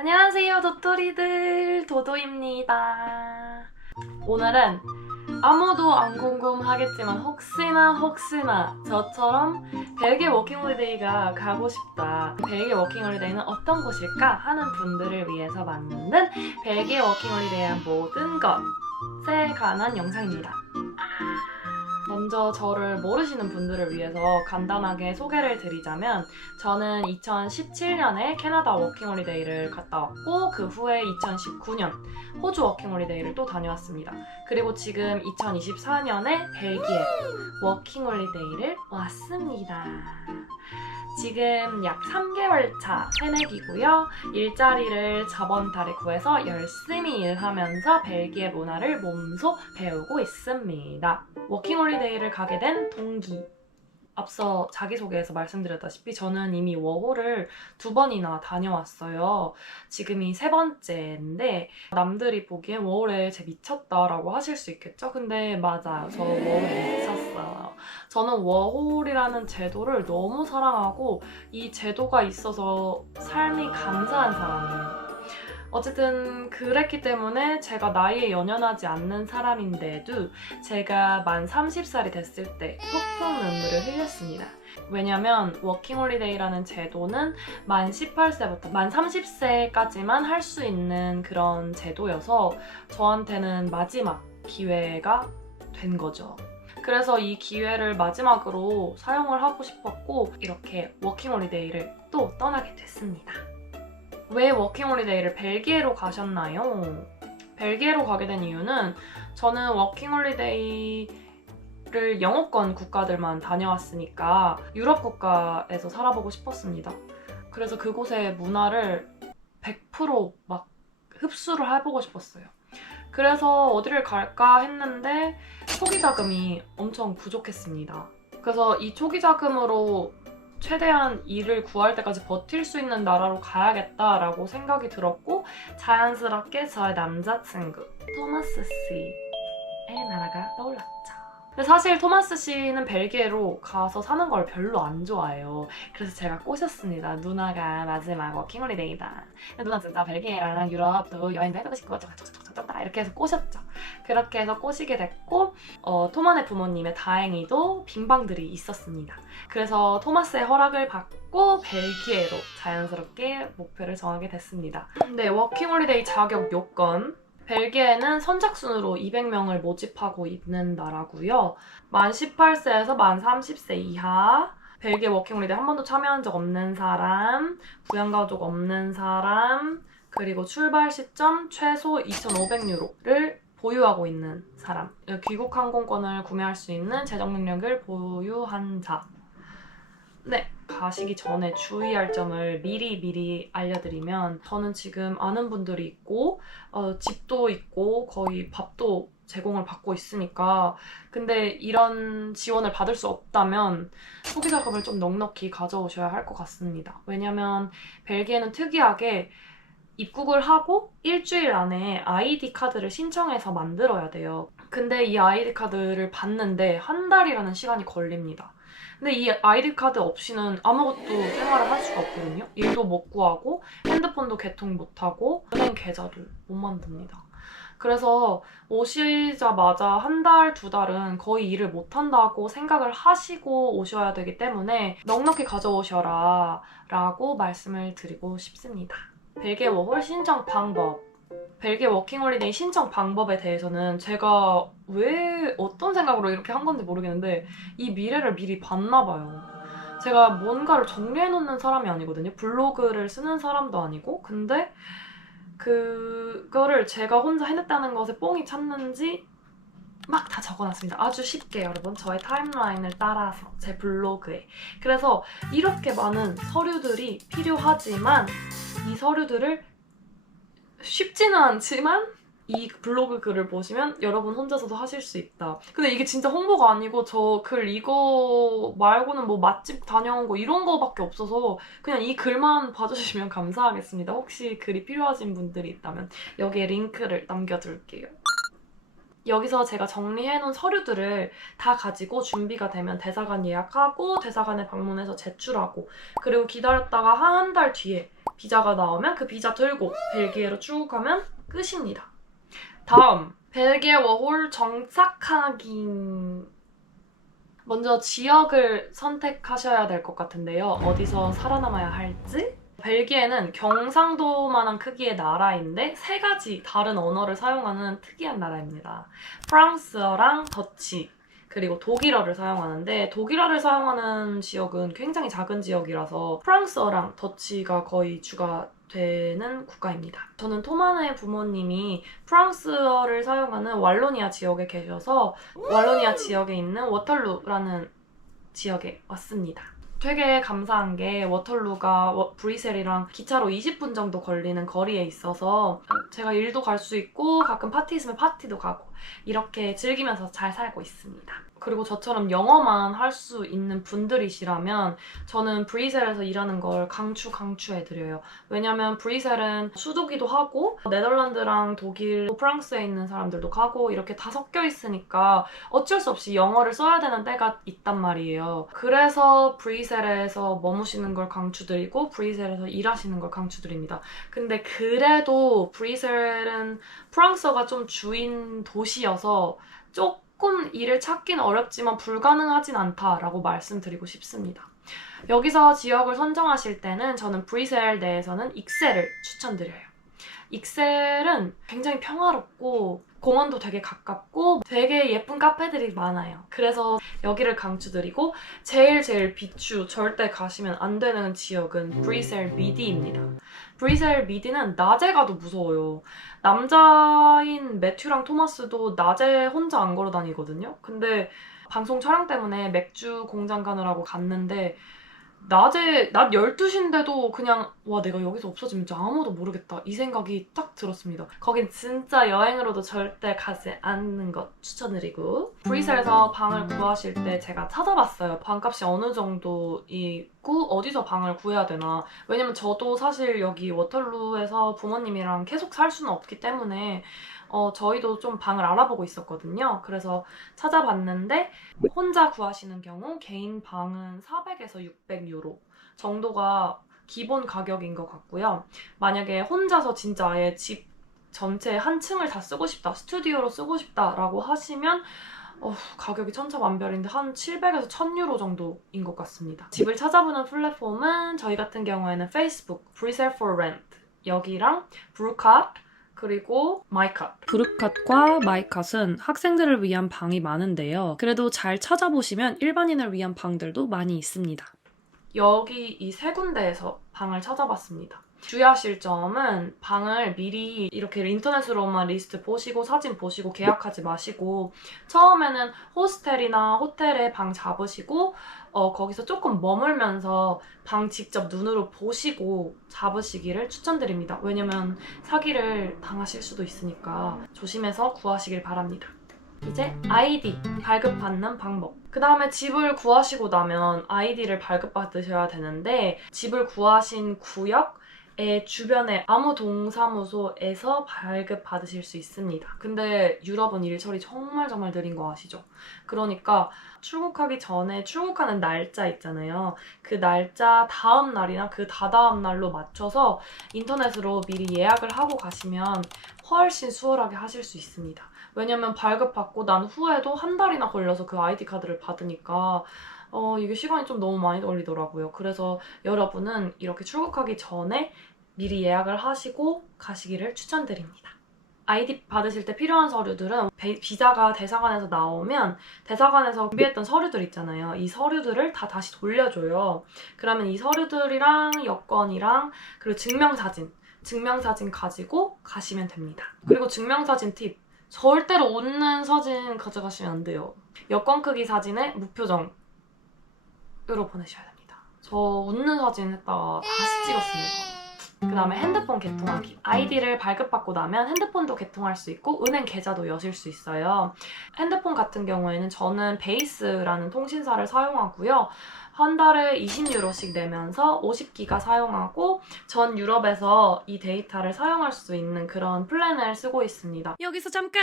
안녕하세요, 도토리들. 도도입니다. 오늘은 아무도 안 궁금하겠지만 혹시나 저처럼 벨기에 워킹홀리데이가 가고 싶다. 벨기에 워킹홀리데이는 어떤 곳일까 하는 분들을 위해서 만든 벨기에 워킹홀리데이의 모든 것에 관한 영상입니다. 먼저 저를 모르시는 분들을 위해서 간단하게 소개를 드리자면 저는 2017년에 캐나다 워킹홀리데이를 갔다 왔고 그 후에 2019년 호주 워킹홀리데이를 또 다녀왔습니다. 그리고 지금 2024년에 벨기에 워킹홀리데이를 왔습니다. 지금 약 3개월 차 새내기고요. 일자리를 저번 달에 구해서 열심히 일하면서 벨기에 문화를 몸소 배우고 있습니다. 워킹홀리데이를 가게 된 동기. 앞서 자기소개에서 말씀드렸다시피 저는 이미 워홀을 2번이나 다녀왔어요. 지금이 3번째인데 남들이 보기엔 워홀에 제 미쳤다라고 하실 수 있겠죠? 근데 맞아요. 저 워홀에 미쳤어요. 저는 워홀이라는 제도를 너무 사랑하고 이 제도가 있어서 삶이 감사한 사람이에요. 어쨌든 그랬기 때문에 제가 나이에 연연하지 않는 사람인데도 제가 만 30살이 됐을 때 폭풍 눈물을 흘렸습니다. 왜냐면 워킹홀리데이라는 제도는 만 18세부터 만 30세까지만 할 수 있는 그런 제도여서 저한테는 마지막 기회가 된 거죠. 그래서 이 기회를 마지막으로 사용을 하고 싶었고 이렇게 워킹홀리데이를 또 떠나게 됐습니다. 왜 워킹홀리데이를 벨기에로 가셨나요? 벨기에로 가게 된 이유는 저는 워킹홀리데이를 영어권 국가들만 다녀왔으니까 유럽 국가에서 살아보고 싶었습니다. 그래서 그곳의 문화를 100% 흡수를 해보고 싶었어요. 그래서 어디를 갈까 했는데 초기 자금이 엄청 부족했습니다. 그래서 이 초기 자금으로 최대한 일을 구할 때까지 버틸 수 있는 나라로 가야겠다라고 생각이 들었고 자연스럽게 저의 남자친구 토마스 씨의 나라가 떠올랐죠. 근데 사실 토마스 씨는 벨기에로 가서 사는 걸 별로 안 좋아해요. 그래서 제가 꼬셨습니다. 누나가 마지막 워킹홀리데이다. 누나 진짜 벨기에랑 유럽도 여행도 해보고 싶고 어쩌고저쩌고 이렇게 해서 꼬셨죠. 그렇게 해서 꼬시게 됐고 토마네 부모님의 다행히도 빈방들이 있었습니다. 그래서 토마스의 허락을 받고 벨기에로 자연스럽게 목표를 정하게 됐습니다. 근데 워킹홀리데이 자격 요건 벨기에는 선착순으로 200명을 모집하고 있는 나라고요. 만 18세에서 만 30세 이하, 벨기에 워킹홀리데이 한 번도 참여한 적 없는 사람, 부양가족 없는 사람, 그리고 출발 시점 최소 2,500유로를 보유하고 있는 사람, 귀국 항공권을 구매할 수 있는 재정 능력을 보유한 자. 네, 가시기 전에 주의할 점을 미리 알려드리면 저는 지금 아는 분들이 있고 집도 있고 거의 밥도 제공을 받고 있으니까 근데 이런 지원을 받을 수 없다면 소비자금을 좀 넉넉히 가져오셔야 할 것 같습니다. 왜냐면 벨기에는 특이하게 입국을 하고 일주일 안에 아이디 카드를 신청해서 만들어야 돼요. 근데 이 아이디 카드를 받는데 한 달이라는 시간이 걸립니다. 근데 이 아이디 카드 없이는 아무것도 생활을 할 수가 없거든요. 일도 못 구하고 핸드폰도 개통 못하고 은행 계좌도 못 만듭니다. 그래서 오시자마자 한 달, 2달은 거의 일을 못한다고 생각을 하시고 오셔야 되기 때문에 넉넉히 가져오셔라 라고 말씀을 드리고 싶습니다. 벨기에 워홀 신청 방법. 벨기에 워킹홀리데이 신청 방법에 대해서는 제가 왜 어떤 생각으로 이렇게 한 건지 모르겠는데 이 미래를 미리 봤나 봐요. 제가 뭔가를 정리해놓는 사람이 아니거든요. 블로그를 쓰는 사람도 아니고 근데 그거를 제가 혼자 해냈다는 것에 뽕이 찼는지 막 다 적어놨습니다. 아주 쉽게 여러분 저의 타임라인을 따라서 제 블로그에. 그래서 이렇게 많은 서류들이 필요하지만 이 서류들을 쉽지는 않지만 이 블로그 글을 보시면 여러분 혼자서도 하실 수 있다. 근데 이게 진짜 홍보가 아니고 저 글 이거 말고는 뭐 맛집 다녀온 거 이런 거밖에 없어서 그냥 이 글만 봐주시면 감사하겠습니다. 혹시 글이 필요하신 분들이 있다면 여기에 링크를 남겨둘게요. 여기서 제가 정리해놓은 서류들을 다 가지고 준비가 되면 대사관 예약하고 대사관에 방문해서 제출하고 그리고 기다렸다가 한 달 뒤에 비자가 나오면 그 비자 들고 벨기에로 출국하면 끝입니다. 다음, 벨기에 워홀 정착하기. 먼저 지역을 선택하셔야 될 것 같은데요. 어디서 살아남아야 할지? 벨기에는 경상도만한 크기의 나라인데 3가지 다른 언어를 사용하는 특이한 나라입니다. 프랑스어랑 더치, 그리고 독일어를 사용하는데 독일어를 사용하는 지역은 굉장히 작은 지역이라서 프랑스어랑 더치가 거의 주가 되는 국가입니다. 저는 토마네 부모님이 프랑스어를 사용하는 왈로니아 지역에 계셔서 왈로니아 지역에 있는 워털루라는 지역에 왔습니다. 되게 감사한 게 워털루가 브뤼셀이랑 기차로 20분 정도 걸리는 거리에 있어서 제가 일도 갈 수 있고 가끔 파티 있으면 파티도 가고 이렇게 즐기면서 잘 살고 있습니다. 그리고 저처럼 영어만 할 수 있는 분들이시라면 저는 브뤼셀에서 일하는 걸 강추해드려요. 왜냐면 브뤼셀은 수도기도 하고 네덜란드랑 독일, 프랑스에 있는 사람들도 가고 이렇게 다 섞여 있으니까 어쩔 수 없이 영어를 써야 되는 때가 있단 말이에요. 그래서 브뤼셀에서 머무시는 걸 강추드리고 브뤼셀에서 일하시는 걸 강추드립니다. 근데 그래도 브뤼셀은 프랑스어가 좀 주인 도시여서 조금 일을 찾긴 어렵지만 불가능하진 않다라고 말씀드리고 싶습니다. 여기서 지역을 선정하실 때는 저는 브뤼셀 내에서는 익셀을 추천드려요. 익셀은 굉장히 평화롭고 공원도 되게 가깝고 되게 예쁜 카페들이 많아요. 그래서 여기를 강추드리고 제일 비추 절대 가시면 안 되는 지역은 브뤼셀 미디입니다. 브뤼셀 미디는 낮에 가도 무서워요. 남자인 매튜랑 토마스도 낮에 혼자 안 걸어 다니거든요. 근데 방송 촬영 때문에 맥주 공장 가느라고 갔는데 낮에 낮 12시인데도 그냥 와 내가 여기서 없어지면 진짜 아무도 모르겠다 이 생각이 딱 들었습니다. 거긴 진짜 여행으로도 절대 가지 않는 것 추천드리고 브뤼셀에서 방을 구하실 때 제가 찾아봤어요. 방값이 어느 정도 있고 어디서 방을 구해야 되나. 왜냐면 저도 사실 여기 워털루에서 부모님이랑 계속 살 수는 없기 때문에 저희도 좀 방을 알아보고 있었거든요. 그래서 찾아봤는데 혼자 구하시는 경우 개인 방은 400에서 600유로 정도가 기본 가격인 것 같고요. 만약에 혼자서 진짜 아예 집 전체 한 층을 다 쓰고 싶다, 스튜디오로 쓰고 싶다라고 하시면 가격이 천차만별인데 한 700에서 1000유로 정도인 것 같습니다. 집을 찾아보는 플랫폼은 저희 같은 경우에는 페이스북, 브뤼셀 for Rent 여기랑 브루캇 그리고 마이캇. 브루캇과 마이캇은 학생들을 위한 방이 많은데요. 그래도 잘 찾아보시면 일반인을 위한 방들도 많이 있습니다. 여기 이 3군데에서 방을 찾아봤습니다. 주의하실 점은 방을 미리 이렇게 인터넷으로만 리스트 보시고 사진 보시고 계약하지 마시고 처음에는 호스텔이나 호텔에 방 잡으시고 거기서 조금 머물면서 방 직접 눈으로 보시고 잡으시기를 추천드립니다. 왜냐면 사기를 당하실 수도 있으니까 조심해서 구하시길 바랍니다. 이제 아이디 발급받는 방법. 그 다음에 집을 구하시고 나면 아이디를 발급받으셔야 되는데 집을 구하신 구역의 주변에 아무 동사무소에서 발급받으실 수 있습니다. 근데 유럽은 일처리 정말 느린 거 아시죠? 그러니까 출국하기 전에 출국하는 날짜 있잖아요. 그 날짜 다음 날이나 그 다다음 날로 맞춰서 인터넷으로 미리 예약을 하고 가시면 훨씬 수월하게 하실 수 있습니다. 왜냐면 발급받고 난 후에도 한 달이나 걸려서 그 아이디 카드를 받으니까 이게 시간이 좀 너무 많이 걸리더라고요. 그래서 여러분은 이렇게 출국하기 전에 미리 예약을 하시고 가시기를 추천드립니다. 아이디 받으실 때 필요한 서류들은 비자가 대사관에서 나오면 대사관에서 준비했던 서류들 있잖아요. 이 서류들을 다 다시 돌려줘요. 그러면 이 서류들이랑 여권이랑 그리고 증명사진 가지고 가시면 됩니다. 그리고 증명사진 팁. 절대로 웃는 사진 가져가시면 안 돼요. 여권 크기 사진에 무표정으로 보내셔야 됩니다. 저 웃는 사진 했다가 다시 찍었습니다. 그 다음에 핸드폰 개통하기. 아이디를 발급받고 나면 핸드폰도 개통할 수 있고 은행 계좌도 여실 수 있어요. 핸드폰 같은 경우에는 저는 베이스라는 통신사를 사용하고요. 한 달에 20유로씩 내면서 50기가 사용하고 전 유럽에서 이 데이터를 사용할 수 있는 그런 플랜을 쓰고 있습니다. 여기서 잠깐!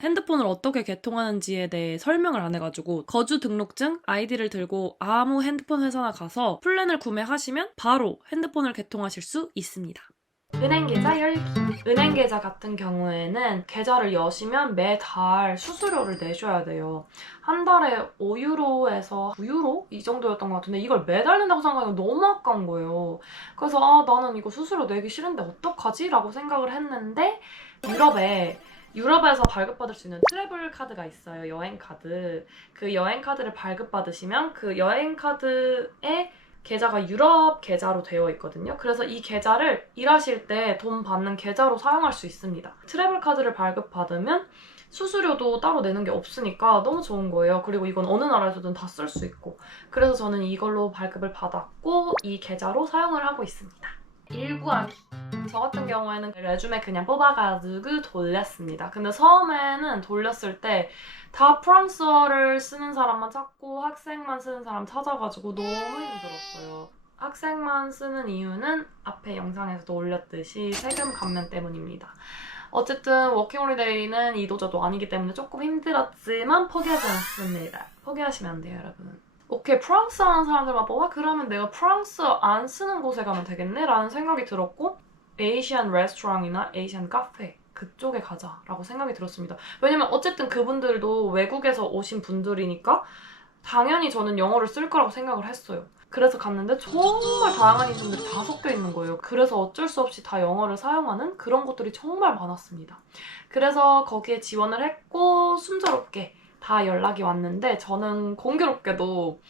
핸드폰을 어떻게 개통하는지에 대해 설명을 안 해가지고 거주 등록증, 아이디를 들고 아무 핸드폰 회사나 가서 플랜을 구매하시면 바로 핸드폰을 개통하실 수 있습니다. 은행 계좌 열기. 은행 계좌 같은 경우에는 계좌를 여시면 매달 수수료를 내셔야 돼요. 한 달에 5유로에서 9유로? 이 정도였던 것 같은데 이걸 매달 낸다고 생각하면 너무 아까운 거예요. 그래서 나는 이거 수수료 내기 싫은데 어떡하지? 라고 생각을 했는데 유럽에서 발급받을 수 있는 트래블 카드가 있어요. 여행 카드. 그 여행 카드를 발급받으시면 그 여행 카드에 계좌가 유럽 계좌로 되어 있거든요. 그래서 이 계좌를 일하실 때 돈 받는 계좌로 사용할 수 있습니다. 트래블 카드를 발급받으면 수수료도 따로 내는 게 없으니까 너무 좋은 거예요. 그리고 이건 어느 나라에서든 다 쓸 수 있고. 그래서 저는 이걸로 발급을 받았고 이 계좌로 사용을 하고 있습니다. 일구하기. 저 같은 경우에는 레주메 그냥 뽑아가지고 돌렸습니다. 근데 처음에는 돌렸을 때 다 프랑스어를 쓰는 사람만 찾고 학생만 쓰는 사람 찾아가지고 너무 힘들었어요. 학생만 쓰는 이유는 앞에 영상에서도 올렸듯이 세금 감면 때문입니다. 어쨌든 워킹홀리데이는 이도저도 아니기 때문에 조금 힘들었지만 포기하지 않습니다. 포기하시면 안 돼요, 여러분. 오케이, 프랑스어 하는 사람들만 뽑아? 그러면 내가 프랑스어 안 쓰는 곳에 가면 되겠네? 라는 생각이 들었고 에이시안 레스토랑이나 에이시안 카페 그쪽에 가자라고 생각이 들었습니다. 왜냐면 어쨌든 그분들도 외국에서 오신 분들이니까 당연히 저는 영어를 쓸 거라고 생각을 했어요. 그래서 갔는데 정말 다양한 인종들이 다 섞여 있는 거예요. 그래서 어쩔 수 없이 다 영어를 사용하는 그런 것들이 정말 많았습니다. 그래서 거기에 지원을 했고 순조롭게 다 연락이 왔는데 저는 공교롭게도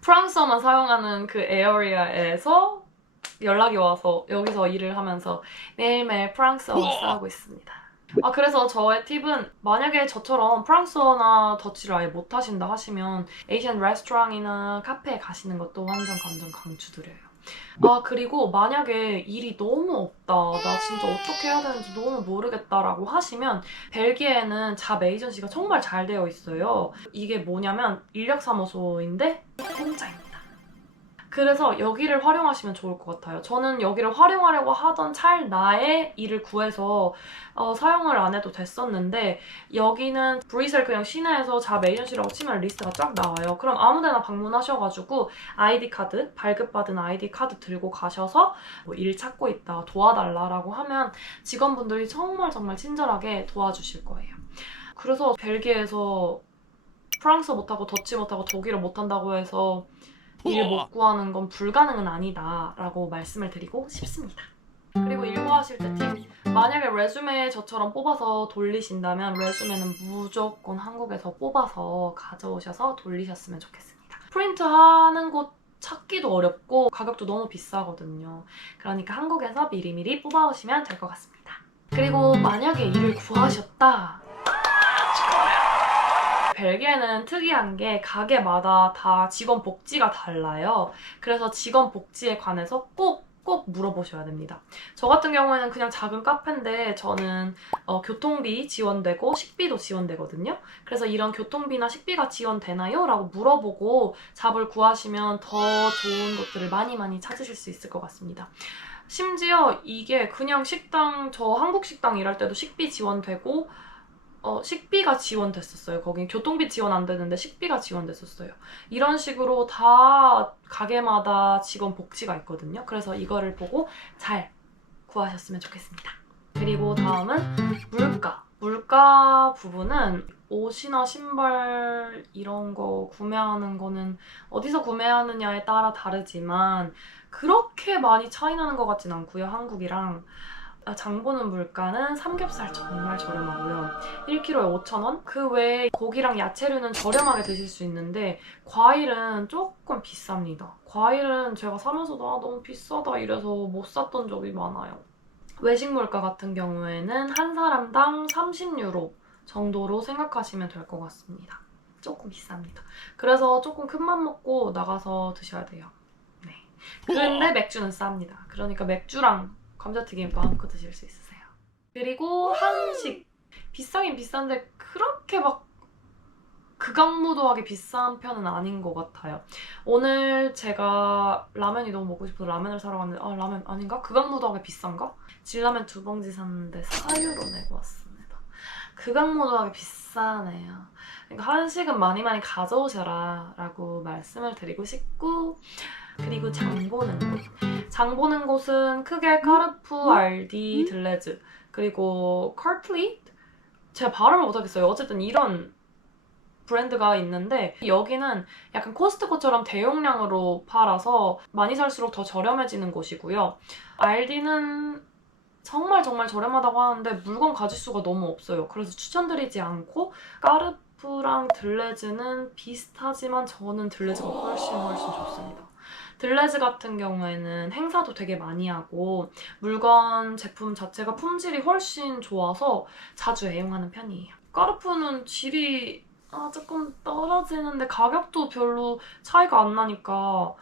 프랑스어만 사용하는 그 에어리아에서 연락이 와서 여기서 일을 하면서 매일매일 프랑스어를 쓰고 있습니다. 그래서 저의 팁은 만약에 저처럼 프랑스어나 더치를 아예 못하신다 하시면 에이시안 레스토랑이나 카페에 가시는 것도 완전 강추드려요. 그리고 만약에 일이 너무 없다, 나 진짜 어떻게 해야 되는지 너무 모르겠다라고 하시면 벨기에는 잡 에이전시가 정말 잘 되어 있어요. 이게 뭐냐면 인력사무소인데 공짜입니다. 그래서 여기를 활용하시면 좋을 것 같아요. 저는 여기를 활용하려고 하던 찰나에 일을 구해서 사용을 안 해도 됐었는데 여기는 브뤼셀 그냥 시내에서 잡 에이전시라고 치면 리스트가 쫙 나와요. 그럼 아무데나 방문하셔가지고 아이디 카드, 발급받은 아이디 카드 들고 가셔서 뭐 일 찾고 있다, 도와달라라고 하면 직원분들이 정말 친절하게 도와주실 거예요. 그래서 벨기에에서 프랑스어 못하고 더치 못하고 독일어 못한다고 해서 일을 못 구하는 건 불가능은 아니다라고 말씀을 드리고 싶습니다. 그리고 일구하실 때 팁, 만약에 레주메 저처럼 뽑아서 돌리신다면 레주메는 무조건 한국에서 뽑아서 가져오셔서 돌리셨으면 좋겠습니다. 프린트하는 곳 찾기도 어렵고 가격도 너무 비싸거든요. 그러니까 한국에서 미리미리 뽑아오시면 될 것 같습니다. 그리고 만약에 일을 구하셨다, 벨기에는 특이한 게 가게마다 다 직원 복지가 달라요. 그래서 직원 복지에 관해서 꼭 물어보셔야 됩니다. 저 같은 경우에는 그냥 작은 카페인데 저는 교통비 지원되고 식비도 지원되거든요. 그래서 이런 교통비나 식비가 지원되나요? 라고 물어보고 잡을 구하시면 더 좋은 것들을 많이 찾으실 수 있을 것 같습니다. 심지어 이게 그냥 식당, 저 한국 식당 일할 때도 식비 지원되고 식비가 지원됐었어요. 거긴 교통비 지원 안 되는데 식비가 지원됐었어요. 이런 식으로 다 가게마다 직원 복지가 있거든요. 그래서 이거를 보고 잘 구하셨으면 좋겠습니다. 그리고 다음은 물가. 물가 부분은 옷이나 신발 이런 거 구매하는 거는 어디서 구매하느냐에 따라 다르지만 그렇게 많이 차이 나는 것 같진 않고요. 한국이랑. 장 보는 물가는 삼겹살 정말 저렴하고요. 1kg에 5,000원? 그 외에 고기랑 야채류는 저렴하게 드실 수 있는데 과일은 조금 비쌉니다. 과일은 제가 사면서도 너무 비싸다 이래서 못 샀던 적이 많아요. 외식 물가 같은 경우에는 한 사람당 30유로 정도로 생각하시면 될 것 같습니다. 조금 비쌉니다. 그래서 조금 큰맘 먹고 나가서 드셔야 돼요. 네. 근데 맥주는 쌉니다. 그러니까 맥주랑 감자튀김 마음껏 드실 수 있으세요. 그리고 한식. 비싸긴 비싼데 그렇게 막 극악무도하게 비싼 편은 아닌 것 같아요. 오늘 제가 라면이 너무 먹고 싶어서 라면을 사러 갔는데 라면 아닌가? 극악무도하게 비싼가? 진라면 2봉지 샀는데 4유로 내고 왔습니다. 극악무도하게 비싸네요. 그러니까 한식은 많이 가져오셔라 라고 말씀을 드리고 싶고, 그리고 장 보는 곳. 장 보는 곳은 크게 카르푸, 알디, 들레즈, 그리고 커틀릿? 제가 발음을 못하겠어요. 어쨌든 이런 브랜드가 있는데, 여기는 약간 코스트코처럼 대용량으로 팔아서 많이 살수록 더 저렴해지는 곳이고요. 알디는 정말 저렴하다고 하는데 물건 가짓수가 너무 없어요. 그래서 추천드리지 않고, 까르푸랑 들레즈는 비슷하지만 저는 들레즈가 훨씬 좋습니다. 들레즈 같은 경우에는 행사도 되게 많이 하고 물건 제품 자체가 품질이 훨씬 좋아서 자주 애용하는 편이에요. 까르푸는 질이 조금 떨어지는데 가격도 별로 차이가 안 나니까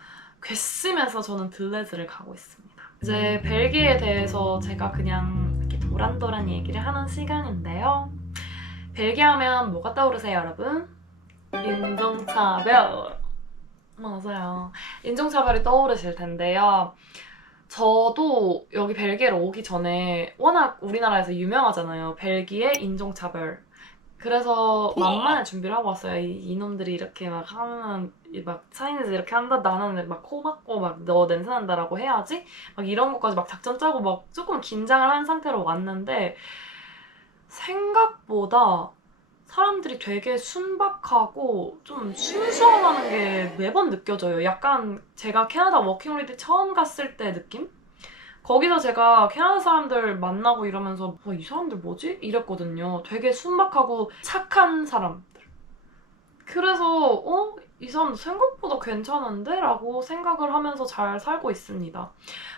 괘씸해서 저는 들레즈를 가고 있습니다. 이제 벨기에에 대해서 제가 그냥 이렇게 도란도란 얘기를 하는 시간인데요. 벨기에 하면 뭐가 떠오르세요, 여러분? 인종차별. 맞아요. 인종차별이 떠오르실 텐데요. 저도 여기 벨기에로 오기 전에 워낙 우리나라에서 유명하잖아요. 벨기에 인종차별. 그래서 만만의 준비를 하고 왔어요. 이놈들이 이렇게 막 하면 막 차이니즈 이렇게 한다. 나는 막 코 막고 막 너 냄새 난다라고 해야지. 막 이런 것까지 막 작전 짜고 막 조금 긴장을 한 상태로 왔는데 생각보다 사람들이 되게 순박하고 좀 순수하다는 게 매번 느껴져요. 약간 제가 캐나다 워킹홀리데이 처음 갔을 때 느낌? 거기서 제가 캐나다 사람들 만나고 이러면서 이 사람들 뭐지? 이랬거든요. 되게 순박하고 착한 사람들. 그래서 이 사람 생각보다 괜찮은데? 라고 생각을 하면서 잘 살고 있습니다.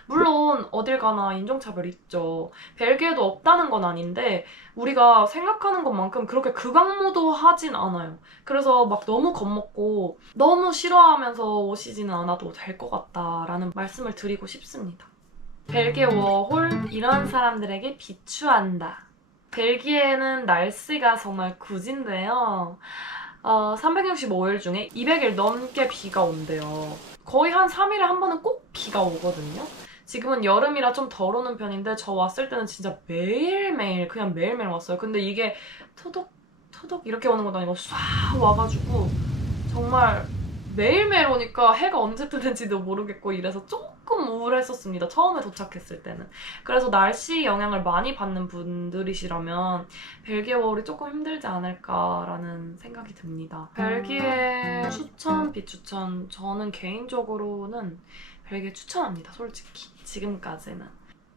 물론 어딜 가나 인종차별 있죠. 벨기에도 없다는 건 아닌데 우리가 생각하는 것만큼 그렇게 극악무도하진 않아요. 그래서 막 너무 겁먹고 너무 싫어하면서 오시지는 않아도 될 것 같다라는 말씀을 드리고 싶습니다. 벨기에 워홀, 이런 사람들에게 비추한다. 벨기에는 날씨가 정말 굳인데요. 365일 중에 200일 넘게 비가 온대요. 거의 한 3일에 한 번은 꼭 비가 오거든요. 지금은 여름이라 좀 덜 오는 편인데 저 왔을 때는 진짜 매일매일 그냥 매일매일 왔어요. 근데 이게 토독 이렇게 오는 것도 아니고 쏴 와가지고 정말 매일매일 오니까 해가 언제 뜨는지도 모르겠고 이래서 조금 우울했었습니다. 처음에 도착했을 때는. 그래서 날씨 영향을 많이 받는 분들이시라면 벨기에 워홀이 조금 힘들지 않을까라는 생각이 듭니다. 벨기에 추천, 비추천. 저는 개인적으로는 벨기에 추천합니다. 솔직히. 지금까지는.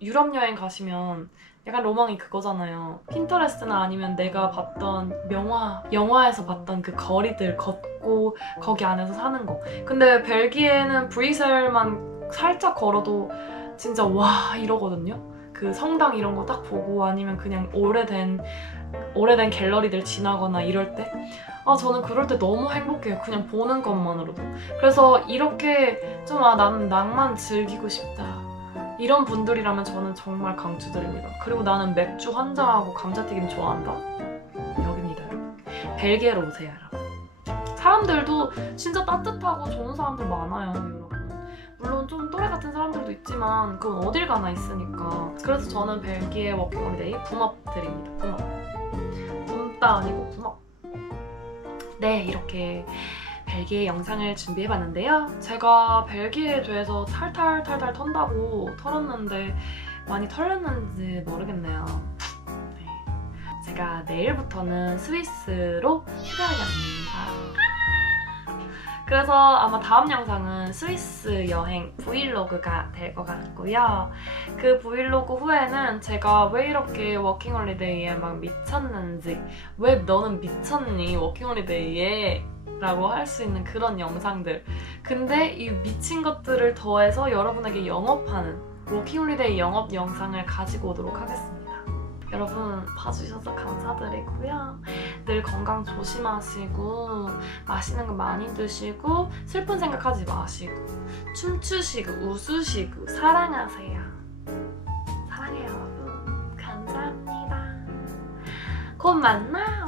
유럽 여행 가시면 약간 로망이 그거잖아요. 핀터레스트나 아니면 내가 봤던 영화에서 봤던 그 거리들 걷고 거기 안에서 사는 거. 근데 벨기에는 브뤼셀만 살짝 걸어도 진짜 와 이러거든요. 그 성당 이런 거 딱 보고 아니면 그냥 오래된 갤러리들 지나거나 이럴 때 저는 그럴 때 너무 행복해요. 그냥 보는 것만으로도. 그래서 이렇게 좀 나는 낭만 즐기고 싶다. 이런 분들이라면 저는 정말 강추드립니다. 그리고 나는 맥주 한 잔하고 감자튀김 좋아한다? 여기입니다, 여러분. 벨기에로 오세요, 여러분. 사람들도 진짜 따뜻하고 좋은 사람들 많아요, 여러분. 물론 좀 또래 같은 사람들도 있지만 그건 어딜 가나 있으니까. 그래서 저는 벨기에 워킹홀리데이 붐업 드립니다. 붐업. 붐따 아니고 붐업. 네, 이렇게 벨기에 영상을 준비해봤는데요. 제가 벨기에에 대해서 탈탈 턴다고 털었는데 많이 털렸는지 모르겠네요. 네. 제가 내일부터는 스위스로 휴가를 갑니다. 그래서 아마 다음 영상은 스위스 여행 브이로그가 될 것 같고요. 그 브이로그 후에는 제가 왜 이렇게 워킹홀리데이에 막 미쳤는지, 왜 너는 미쳤니 워킹홀리데이에 라고 할 수 있는 그런 영상들. 근데 이 미친 것들을 더해서 여러분에게 영업하는 워킹홀리데이 영업 영상을 가지고 오도록 하겠습니다. 여러분 봐주셔서 감사드리고요. 늘 건강 조심하시고 맛있는 거 많이 드시고 슬픈 생각하지 마시고 춤추시고 웃으시고 사랑하세요. 사랑해요 여러분. 감사합니다. 곧 만나요.